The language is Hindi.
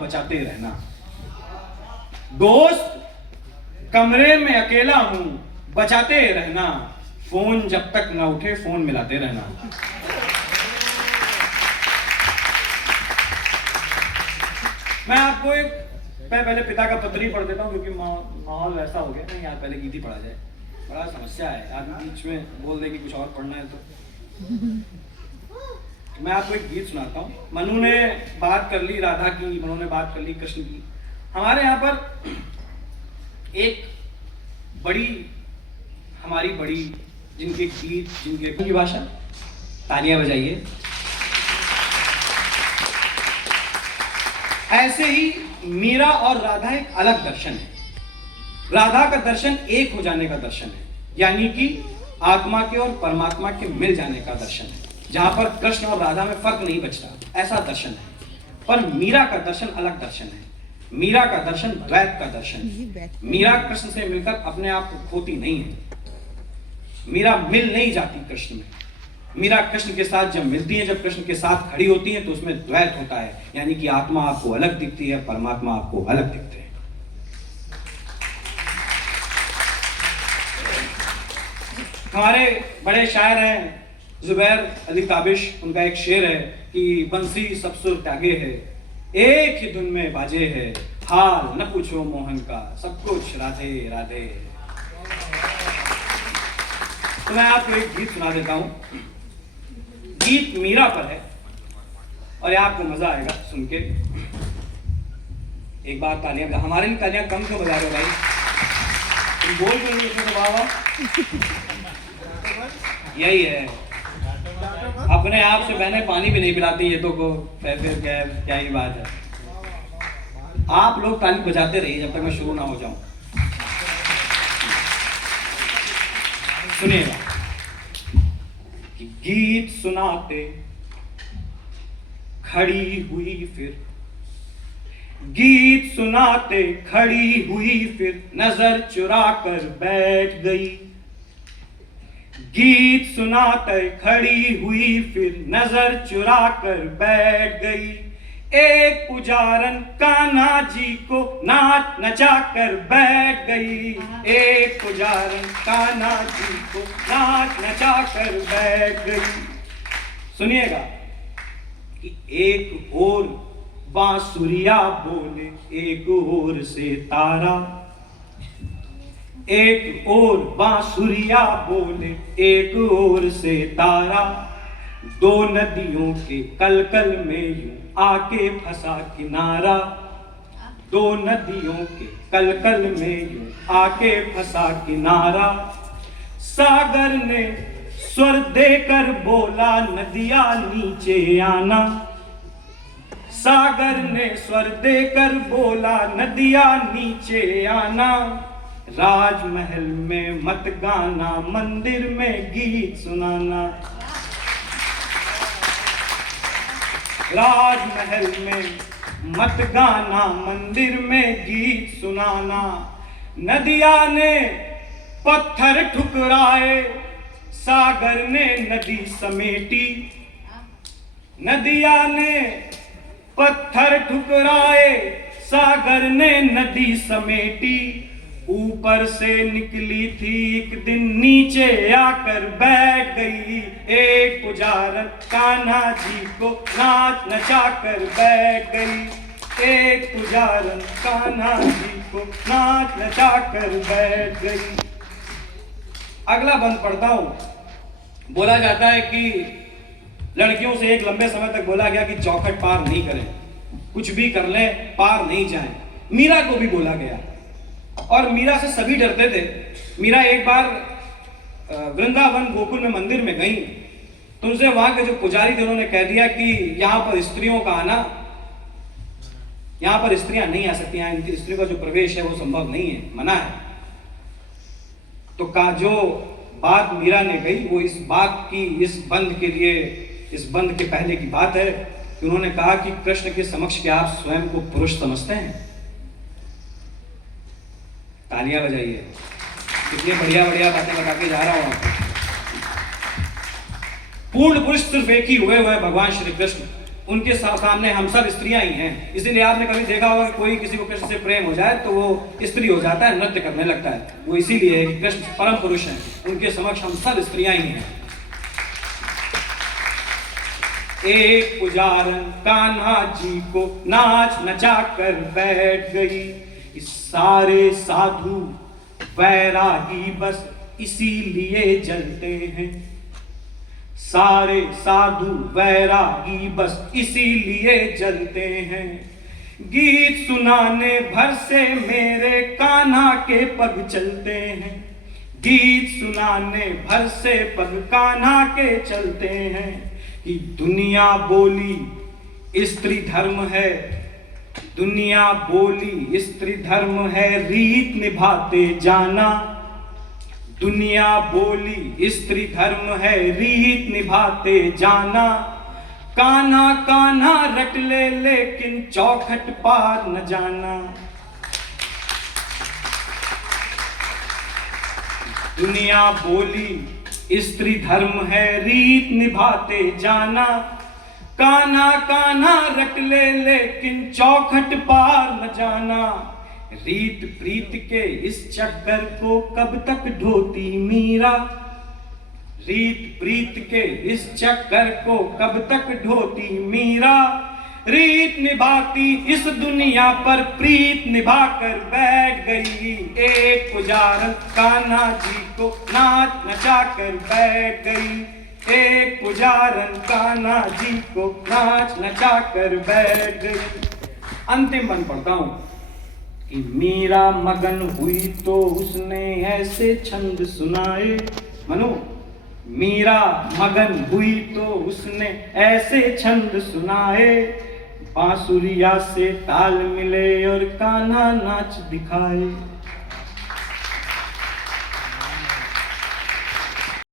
बचाते रहना। दोस्त कमरे में अकेला हूं, बचाते रहना। फोन जब तक ना उठे फोन मिलाते रहना। मैं आपको एक पहले पिता का पत्र ही पढ़ देता हूं, क्योंकि माहौल वैसा हो गया। नहीं यार, पहले गीत ही पढ़ा जाए, बड़ा समस्या है। आदमी बीच में बोल दे कि कुछ और पढ़ना है तो मैं आपको एक गीत सुनाता हूँ। मनु ने बात कर ली राधा की, मनु ने बात कर ली कृष्ण की। हमारे यहाँ पर एक हमारी बड़ी जिनके गीत, जिनके की भाषा, तालियां बजाइए। ऐसे ही मीरा और राधा एक अलग दर्शन है। राधा का दर्शन एक हो जाने का दर्शन है, यानी कि आत्मा के और परमात्मा के मिल जाने का दर्शन है, जहां पर कृष्ण और राधा में फर्क नहीं बचता, ऐसा दर्शन है। पर मीरा का दर्शन अलग दर्शन है। मीरा का दर्शन द्वैत का दर्शन है। मीरा कृष्ण से मिलकर अपने आप को खोती नहीं है। मीरा मिल नहीं जाती कृष्ण में। मीरा कृष्ण के साथ जब मिलती है, जब कृष्ण के साथ खड़ी होती है, तो उसमें द्वैत होता है, यानी कि आत्मा आपको अलग दिखती है, परमात्मा आपको अलग दिखते हैं। हमारे बड़े शायर हैं जुबैर अली काबिश, उनका एक शेर है कि बंसी सब सुर त्यागे है, एक ही धुन में बाजे है, हाल न पूछो मोहन का, सब कुछ राधे राधे। तो मैं आपको एक गीत सुना देता हूं। गीत मीरा पर है और आपको मजा आएगा सुन के। एक बार तालियां, हमारे लिए तालियां कम क्यों बजा रहे हो भाई? तुम बोल क्यों नहीं उसमें? तो बाबा यही है, अपने आप से बहने पानी भी नहीं पिलाती ये तो को, फिर क्या ही बात है। आप लोग ताली बजाते रहिए जब तक मैं शुरू ना हो जाऊं। सुनिएगा। गीत सुनाते खड़ी हुई फिर, गीत सुनाते खड़ी हुई फिर, नजर चुरा कर बैठ गई। गीत सुनाते खड़ी हुई फिर, नजर चुरा कर बैठ गई। एक पुजारन कान्हा जी को नाच नचा कर बैठ गई। एक पुजारन कान्हा जी को नाच नचा कर बैठ गई। सुनिएगा कि एक और बांसुरिया बोले, एक और से तारा। एक और बांसुरिया बोले, एक और से तारा। दो नदियों के कलकल में यूं आके फंसा किनारा। दो नदियों के कलकल में यूं आके फंसा किनारा। सागर ने स्वर देकर बोला, नदिया नीचे आना। सागर ने स्वर देकर बोला, नदिया नीचे आना। राजमहल में मत गाना, मंदिर में गीत सुनाना। राजमहल में मत गाना, मंदिर में गीत सुनाना। नदिया ने पत्थर ठुकराए, सागर ने नदी समेटी। नदिया ने पत्थर ठुकराए, सागर ने नदी समेटी। ऊपर से निकली थी एक दिन, नीचे आकर बैठ गई। एक पुजारन कान्हा जी को नाच नचा कर बैठ गई। एक पुजारन कान्हा जी को नाच नचा कर बैठ गई। अगला बंद पढ़ता हूं। बोला जाता है कि लड़कियों से एक लंबे समय तक बोला गया कि चौखट पार नहीं करें, कुछ भी कर लें पार नहीं जाएं। मीरा को भी बोला गया और मीरा से सभी डरते थे। मीरा एक बार वृंदावन गोकुल में मंदिर में गई, तो उनसे वहां के जो पुजारी थे उन्होंने कह दिया कि यहां पर स्त्रियों का आना, यहां पर स्त्रियां नहीं आ सकती, यहां इनकी स्त्रियों का जो प्रवेश है वो संभव नहीं है, मना है। तो जो बात मीरा ने कही वो इस बात की, इस बंद के लिए, इस बंद के पहले की बात है कि उन्होंने कहा कि कृष्ण के समक्ष क्या आप स्वयं को पुरुष समझते हैं? तालियां बजाइए। कितनी बढ़िया बढ़िया बातें बता के जा रहा हूं आपको। पूर्ण पुरुष सिर्फ एक ही हुए भगवान श्री कृष्ण। उनके सामने हम सब स्त्रियां ही हैं। इसीलिए आपने कभी देखा होगा कि कोई किसी को कृष्ण से प्रेम हो जाए तो वो स्त्री हो जाता है, नृत्य करने लगता है। वो इसीलिए कि कृष्ण परम पुरुष हैं, उनके समक्ष हम सब स्त्रियां ही हैं। एक पुजारन कान्हा जी को नाच नचा कर बैठ गई, इस सारे साधु वैरागी बस इसीलिए जलते हैं। सारे साधु वैरागी बस इसीलिए जलते हैं। गीत सुनाने भर से मेरे कान्हा के पग चलते हैं। गीत सुनाने भर से पग कान्हा के चलते हैं। कि दुनिया बोली स्त्री धर्म है, दुनिया बोली स्त्री धर्म है, रीत निभाते जाना। दुनिया बोली स्त्री धर्म है, रीत निभाते जाना। कान्हा कान्हा रट ले लेकिन चौखट पार न जाना। दुनिया बोली स्त्री धर्म है, रीत निभाते जाना। कान्हा कान्हा रट ले लेकिन चौखट पार न जाना। रीत प्रीत के इस चक्कर को कब तक ढोती मीरा। रीत प्रीत के इस चक्कर को कब तक ढोती मीरा। रीत निभाती इस दुनिया पर प्रीत निभाकर बैठ गई। एक पुजारन कान्हा जी को नाच नचा कर बैठ गई। एक पुजारन कान्हा जी को नाच नचा कर बैठ गई। अंतिम बन पढ़ता हूं कि मीरा मगन हुई तो उसने ऐसे छंद सुनाए। मनु, मीरा मगन हुई तो उसने ऐसे छंद सुनाए। बांसुरिया से ताल मिले और कान्हा नाच दिखाए।